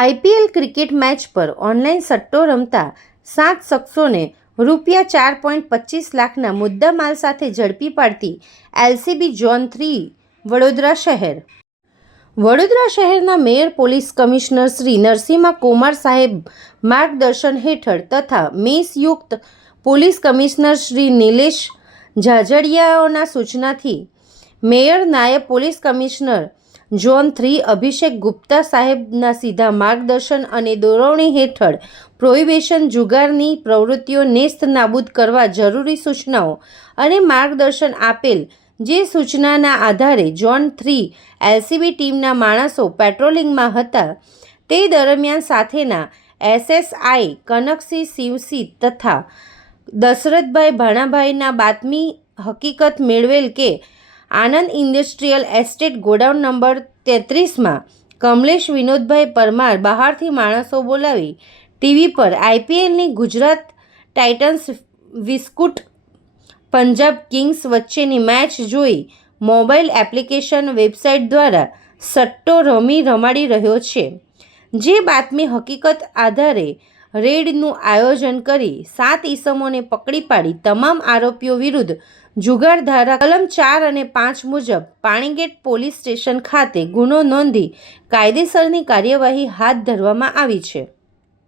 IPL cricket match પર online સટ્ટો રમતા 7 શખ્સોને ₹4.25 લાખના મુદ્દામાલ સાથે ઝડપી પાડતી એલસીબી ઝોન 3 વડોદરા શહેર. વડોદરા શહેરના mayor police commissioner Shri Narasimha Kumar સાહેબ માર્ગદર્શન હેઠળ તથા મેષયુક્ત પોલીસ કમિશનર શ્રી નિલેશ ઝાઝડિયાઓના સૂચનાથી મેયર નાયબ police commissioner zone 3 Abhishek Gupta સાહેબના સીધા માર્ગદર્શન અને દોરવણી હેઠળ પ્રોહિબિશન જુગારની પ્રવૃત્તિઓ નેસ્ત નાબૂદ કરવા જરૂરી સૂચનાઓ અને માર્ગદર્શન આપેલ. જે સૂચનાના આધારે ઝોન 3 એલસીબી ટીમના માણસો પેટ્રોલિંગમાં હતા તે દરમિયાન સાથેના એસએસઆઈ કનકસિંહ શિવસિંહ તથા દશરથભાઈ ભાણાભાઈના બાતમી હકીકત મેળવેલ કે Anand industrial estate godown number 33માં કમલેશ વિનોદભાઈ પરમાર બહારથી માણસો બોલાવી ટીવી પર આઈપીએલની ગુજરાત ટાઇટન્સ વિસ્કુટ પંજાબ કિંગ્સ વચ્ચેની મેચ જોઈ મોબાઈલ એપ્લિકેશન વેબસાઇટ દ્વારા સટ્ટો રમાડી રહ્યો છે. જે બાતમી હકીકત આધારે રેડનું આયોજન કરી 7 ઈસમોને પકડી પાડી તમામ આરોપીઓ વિરુદ્ધ જુગાર ધારા કલમ 4 અને 5 મુજબ પાણીગેટ પોલીસ સ્ટેશન ખાતે ગુનો નોંધી કાયદેસરની કાર્યવાહી હાથ ધરવામાં આવી છે.